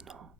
の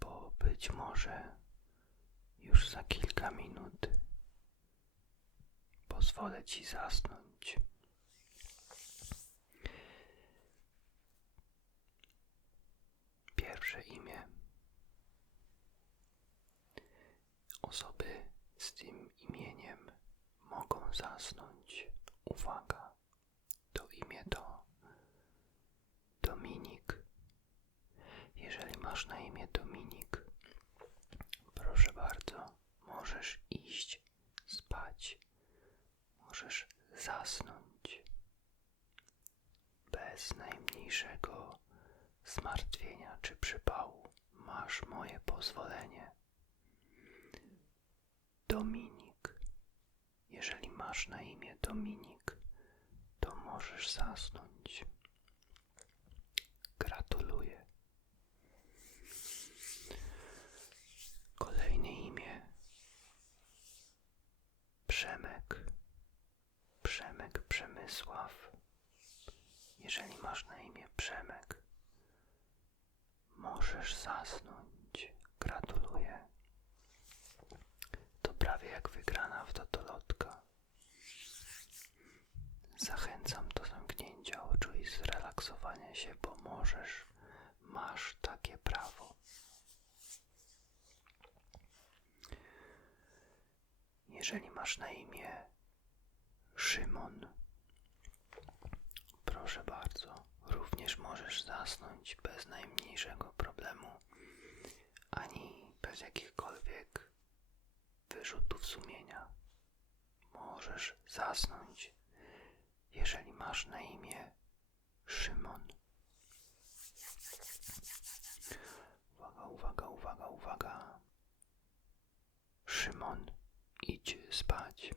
bo być może już za kilka minut pozwolę ci zasnąć. Pierwsze imię. Osoby z tym imieniem mogą zasnąć. Uwaga, to imię to Dominik. Jeżeli masz na imię Dominik, proszę bardzo, możesz iść spać. Możesz zasnąć bez najmniejszego zmartwienia czy przypału. Masz moje pozwolenie. Dominik. Jeżeli masz na imię Dominik, to możesz zasnąć. Gratuluję. Kolejne imię. Przemek. Przemek Przemysław. Jeżeli masz na imię Przemek, możesz zasnąć. Gratuluję. To prawie jak wygrana w totolotka. Zachęcam do zamknięcia oczu i zrelaksowania się, bo możesz, masz takie prawo. Jeżeli masz na imię Szymon, proszę bardzo, również możesz zasnąć bez najmniejszego problemu, ani bez jakichkolwiek wyrzutów sumienia. Możesz zasnąć, jeżeli masz na imię Szymon. Uwaga, uwaga, uwaga, uwaga. Szymon, idź spać.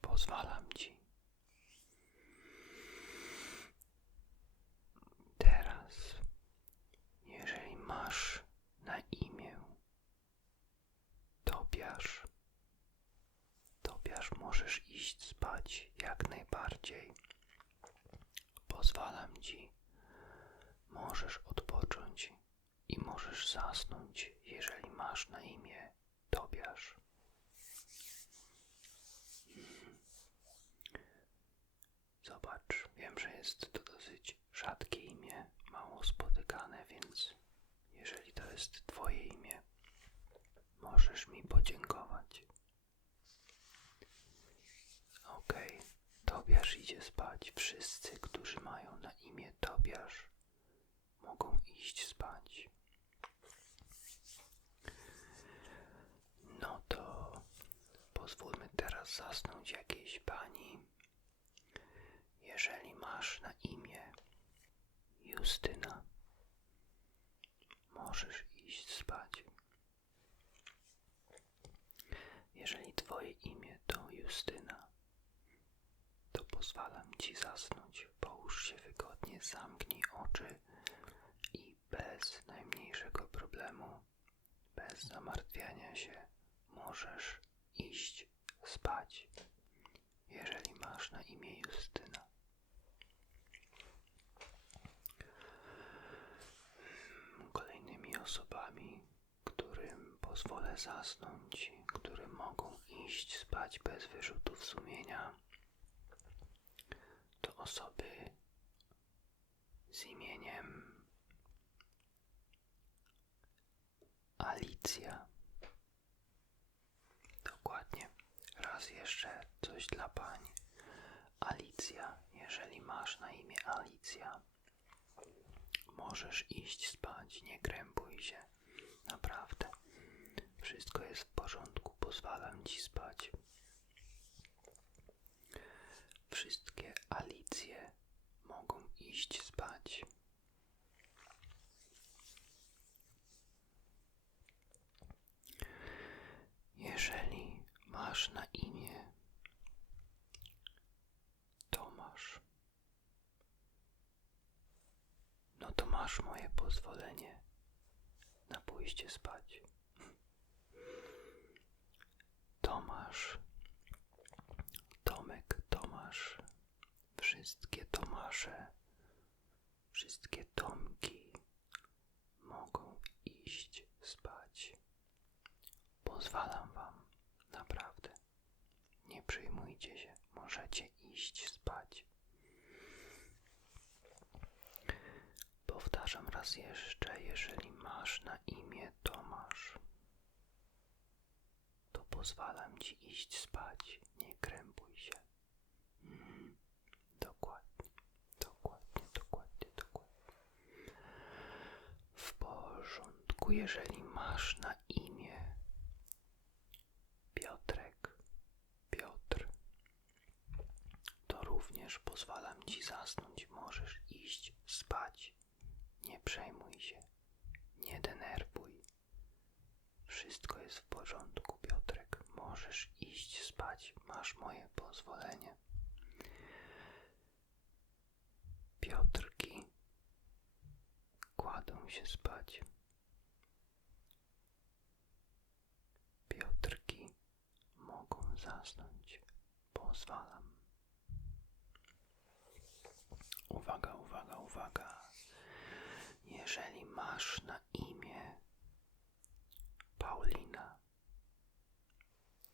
Pozwalam ci. Teraz, jeżeli masz na imię Tobiasz, Tobiasz, możesz iść spać jak najbardziej. Pozwalam ci. Możesz odpocząć i możesz zasnąć, jeżeli masz na imię Tobiasz. Zobacz, wiem, że jest to dosyć rzadkie imię, mało spotykane, więc jeżeli to jest Twoje imię, możesz mi podziękować. Okej, Tobiasz idzie spać. Wszyscy, którzy mają na imię Tobiasz, mogą iść spać. No to pozwólmy teraz zasnąć jakiejś pani. Jeżeli masz na imię Justyna, możesz iść spać. Jeżeli twoje imię to Justyna, pozwalam ci zasnąć. Połóż się wygodnie, zamknij oczy i bez najmniejszego problemu, bez zamartwiania się, możesz iść spać, jeżeli masz na imię Justyna. Kolejnymi osobami, którym pozwolę zasnąć, które mogą iść spać bez wyrzutów sumienia, osoby z imieniem Alicja. Dokładnie. Raz jeszcze coś dla pań. Alicja, jeżeli masz na imię Alicja, możesz iść spać, nie krępuj się. Naprawdę. Wszystko jest w porządku, pozwalam ci spać. Wszystkie Alicje mogą iść spać. Jeżeli masz na imię Tomasz, no to masz moje pozwolenie na pójście spać. Tomasz, Tomek, Tomasz, wszystkie Tomasze, wszystkie Tomki mogą iść spać. Pozwalam wam, naprawdę. Nie przejmujcie się, możecie iść spać. Powtarzam raz jeszcze, jeżeli masz na imię Tomasz, to pozwalam ci iść spać, nie krępuj się. Mhm. Dokładnie, dokładnie, dokładnie, dokładnie. W porządku, jeżeli masz na imię Piotrek, Piotr, to również pozwalam ci zasnąć, możesz iść spać. Nie przejmuj się, nie denerwuj. Wszystko jest w porządku, Piotrek. Możesz iść spać, masz moje pozwolenie. Piotrki kładą się spać. Piotrki mogą zasnąć. Pozwalam. Uwaga, uwaga, uwaga. Masz na imię Paulina,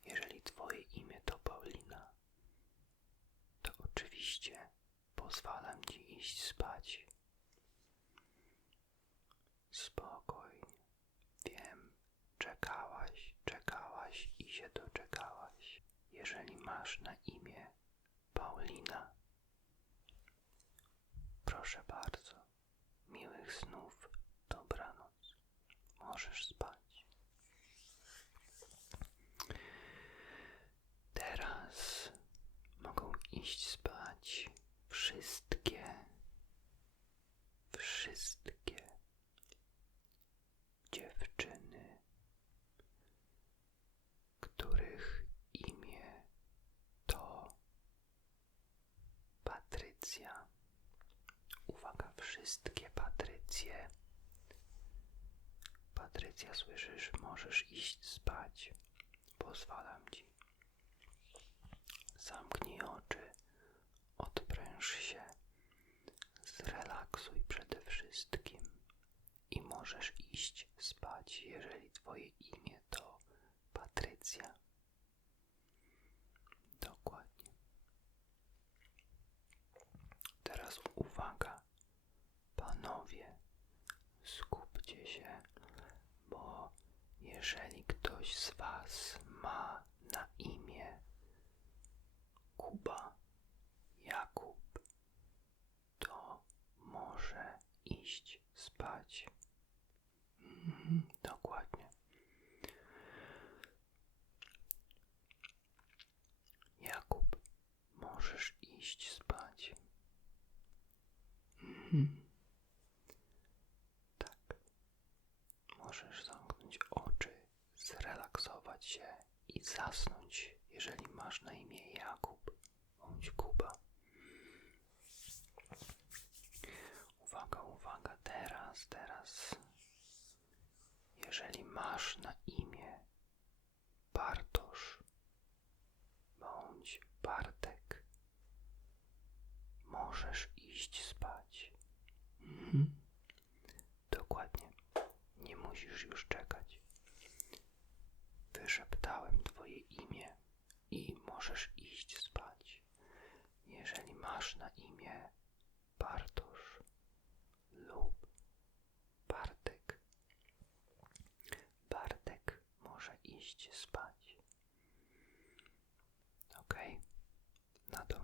jeżeli Twoje imię to Paulina, to oczywiście pozwalam Ci iść spać. Spokojnie. Wiem, czekałaś, czekałaś i się doczekałaś. Jeżeli masz na imię Paulina, proszę bardzo, miłych snów. Możesz spać. Teraz mogą iść spać wszystkie, wszystkie dziewczyny, których imię to Patrycja. Uwaga, wszystkie Patrycje. Patrycja, słyszysz, możesz iść spać. Pozwalam ci. Zamknij oczy, odpręż się, zrelaksuj przede wszystkim i możesz iść spać, jeżeli Twoje imię to Patrycja. Dokładnie. Teraz uwaga, panowie, skupcie się, bo jeżeli ktoś z Was ma zasnąć,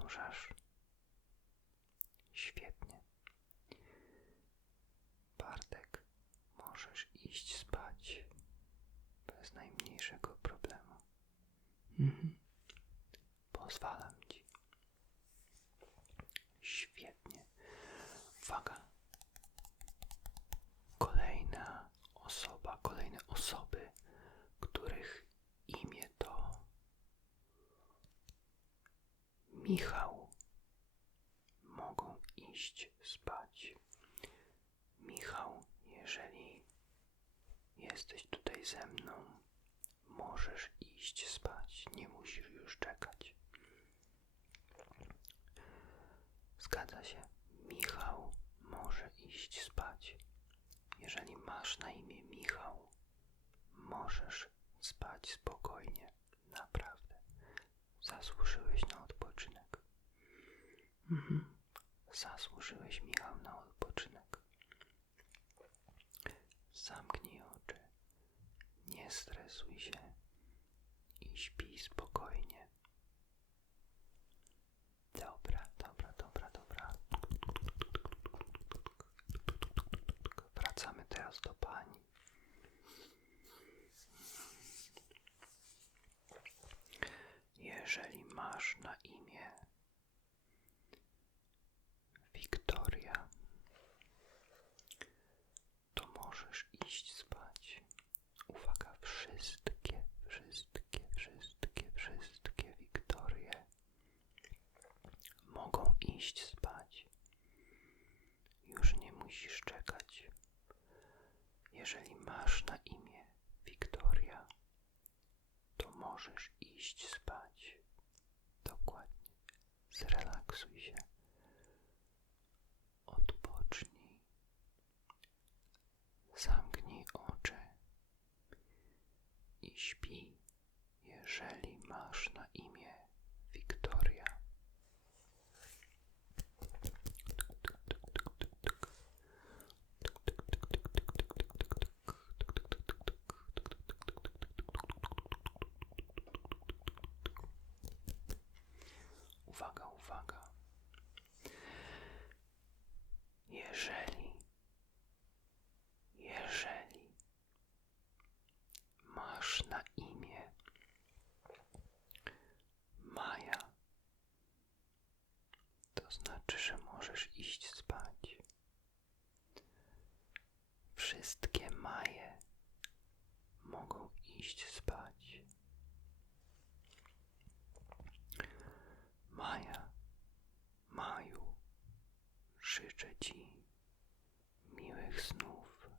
możesz. Michał mogą iść spać. Michał, jeżeli jesteś tutaj ze mną, możesz iść spać, nie musisz już czekać. Zgadza się, Michał może iść spać. Jeżeli masz na imię Michał, możesz spać spokojnie, naprawdę. Zasłużyłeś. Mhm. Zasłużyłeś, Michał, na odpoczynek. Zamknij oczy, nie stresuj się i śpij spokojnie. Dobra, dobra, dobra, dobra. Wracamy teraz do pani. Jeżeli masz na imię Wiktoria, to możesz iść spać. Uwaga, wszystkie, wszystkie, wszystkie, wszystkie Wiktorie mogą iść spać. Już nie musisz czekać. Jeżeli masz na imię Wiktoria, to możesz iść spać. Dokładnie. Zrelaksuj się. Odpocznij. Zamknij oczy i śpi, jeżeli masz na imię Wiktoria. Uwaga, uwaga. Jeżeli, jeżeli masz na imię Maja, to znaczy, że iść spać. Wszystkie Maje mogą iść spać. Maja, Maju, życzę Ci miłych snów,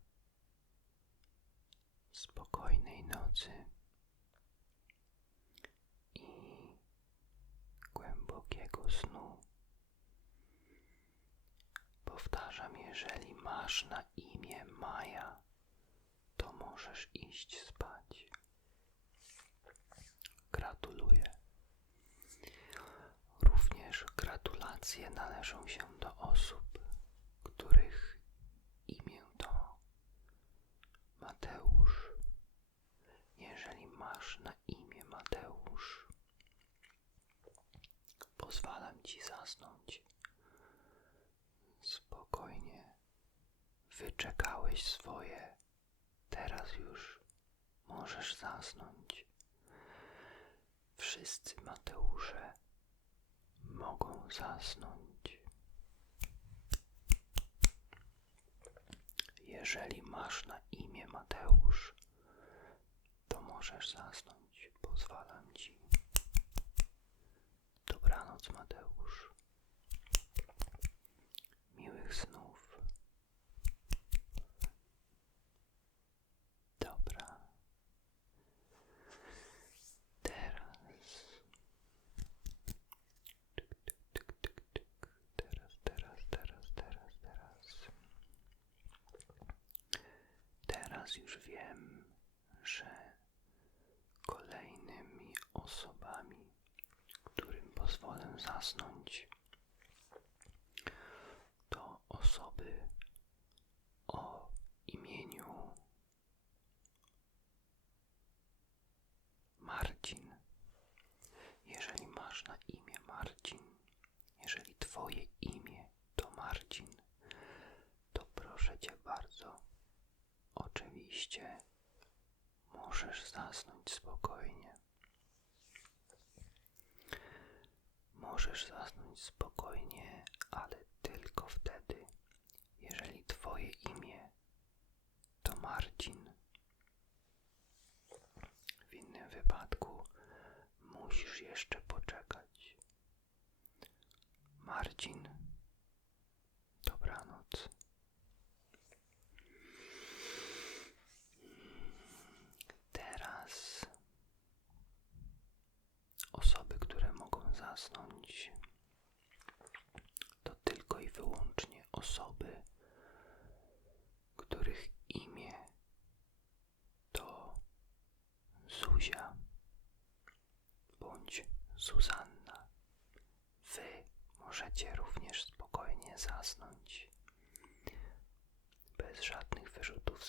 spokojnej nocy i głębokiego snu. Powtarzam, jeżeli masz na imię Maja, to możesz iść spać. Gratuluję. Również gratulacje należą się do osób, których imię to Mateusz. Jeżeli masz na imię Mateusz, pozwalam ci zasnąć. Spokojnie, wyczekałeś swoje, teraz już możesz zasnąć. Wszyscy Mateusze mogą zasnąć. Jeżeli masz na imię Mateusz, to możesz zasnąć. Pozwalam ci. Dobranoc, Mateusz. Miłych snów. Dobra. Teraz. Tyk, tyk, tyk, tyk, tyk. Teraz, teraz, teraz, teraz, teraz. Teraz już wiem, że kolejnymi osobami, którym pozwolę zasnąć, to osoby o imieniu Marcin. Jeżeli masz na imię Marcin, jeżeli Twoje imię to Marcin, to proszę Cię bardzo, oczywiście możesz zasnąć spokojnie. Możesz zasnąć spokojnie, ale tylko wtedy, jeżeli Twoje imię to Marcin. W innym wypadku musisz jeszcze poczekać.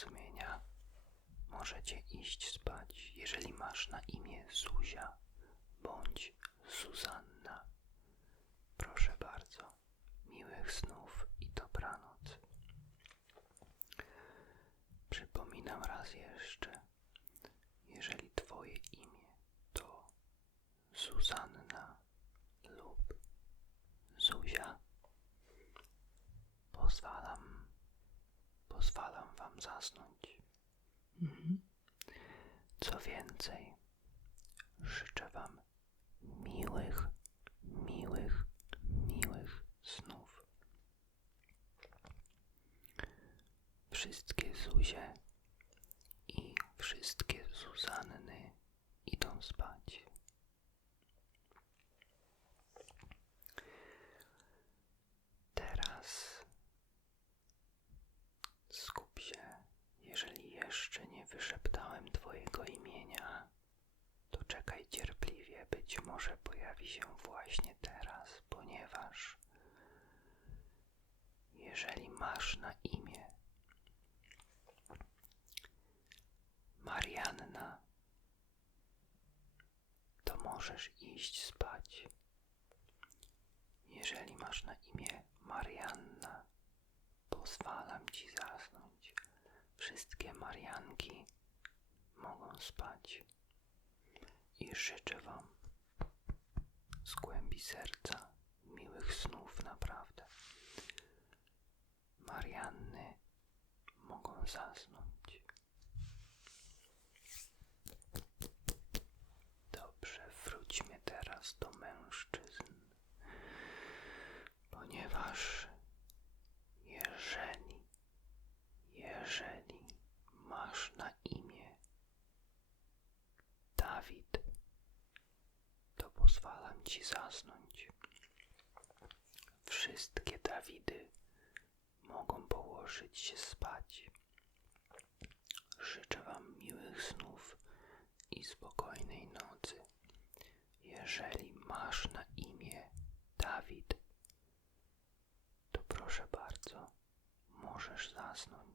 sumienia, możecie iść spać, jeżeli masz na imię Zuzia bądź Zuzanna. Proszę bardzo, miłych snów i dobranoc. Przypominam raz jeszcze, jeżeli Twoje imię to Zuzanna lub Zuzia, pozwalam, pozwalam Wam zasnąć. Co więcej, życzę Wam miłych, miłych, miłych snów. Wszystkie Zuzie i wszystkie Zuzanny idą spać. Teraz skup się, jeżeli jeszcze nie wyszeptałem Twojego imienia, to czekaj cierpliwie, być może pojawi się właśnie teraz, ponieważ jeżeli masz na imię Marianna, to możesz iść spać. Jeżeli masz na imię Marianna, pozwalam ci zasnąć. Wszystkie Marianki mogą spać. I życzę Wam z głębi serca miłych snów, naprawdę. Marianny mogą zasnąć. Dobrze, wróćmy teraz do mężczyzn, ponieważ jeżeli, jeżeli masz na imię Dawid, to pozwalam ci zasnąć. Wszystkie Dawidy mogą położyć się spać. Życzę Wam miłych snów i spokojnej nocy. Jeżeli masz na imię Dawid, to proszę bardzo, możesz zasnąć.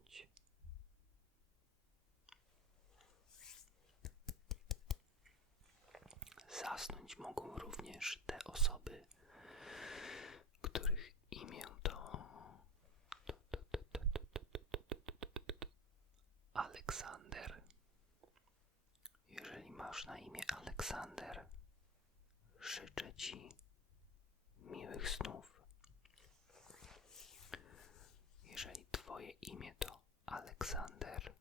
Zasnąć mogą również te osoby, których imię to Aleksander. Jeżeli masz na imię Aleksander, życzę Ci miłych snów. Jeżeli Twoje imię to Aleksander,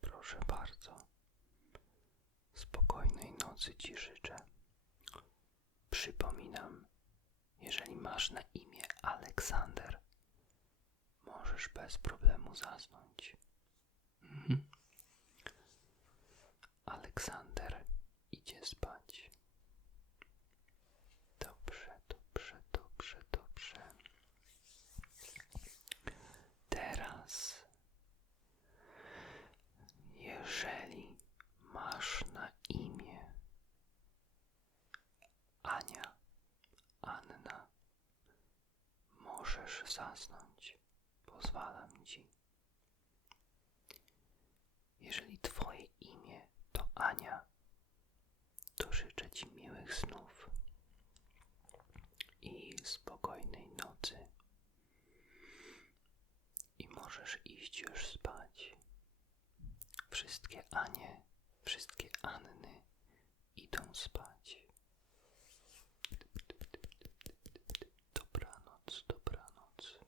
proszę bardzo, nocy Ci życzę. Przypominam, jeżeli masz na imię Aleksander, możesz bez problemu zasnąć. Mhm. Aleksander idzie spać. Dobrze, dobrze, dobrze, dobrze. Teraz, jeżeli masz na imię Ania, Anna, możesz zasnąć. Pozwalam ci. Jeżeli Twoje imię to Ania, to życzę Ci miłych snów i spokojnej nocy. I możesz iść już spać. Wszystkie Anie, wszystkie Anny idą spać. Dobranoc, dobranoc.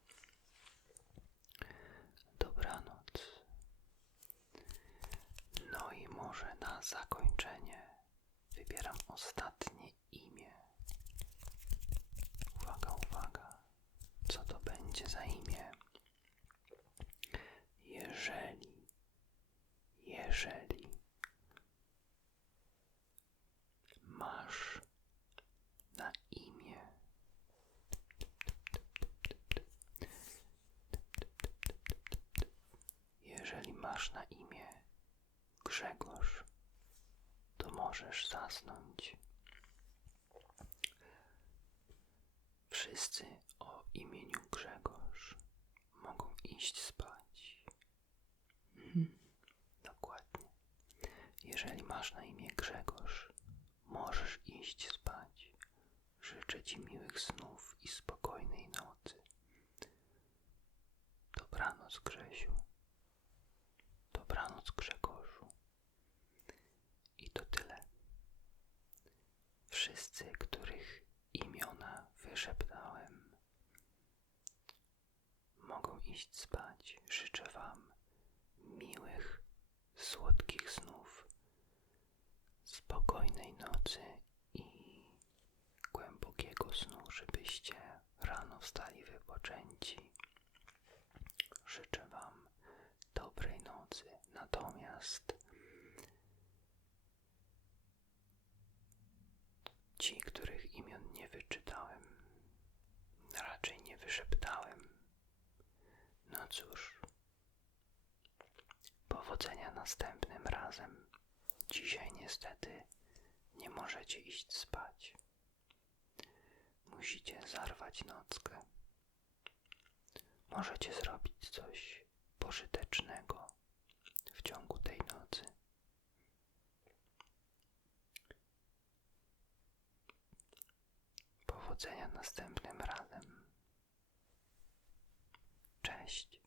Dobranoc. No i może zakończenie wybieram ostatnie imię. Uwaga, uwaga. Co to będzie za imię? możesz zasnąć. Wszyscy o imieniu Grzegorz mogą iść spać. Hmm, dokładnie. Jeżeli masz na imię Grzegorz, możesz iść spać. Życzę Ci miłych snów i spokojnej nocy. Dobranoc, Grzesiu. Ci, których imion nie wyczytałem, raczej nie wyszeptałem, no cóż, powodzenia następnym razem. Dzisiaj niestety nie możecie iść spać. Musicie zarwać nockę. Możecie zrobić coś pożytecznego w ciągu tej nocy. Powodzenia następnym razem. Cześć.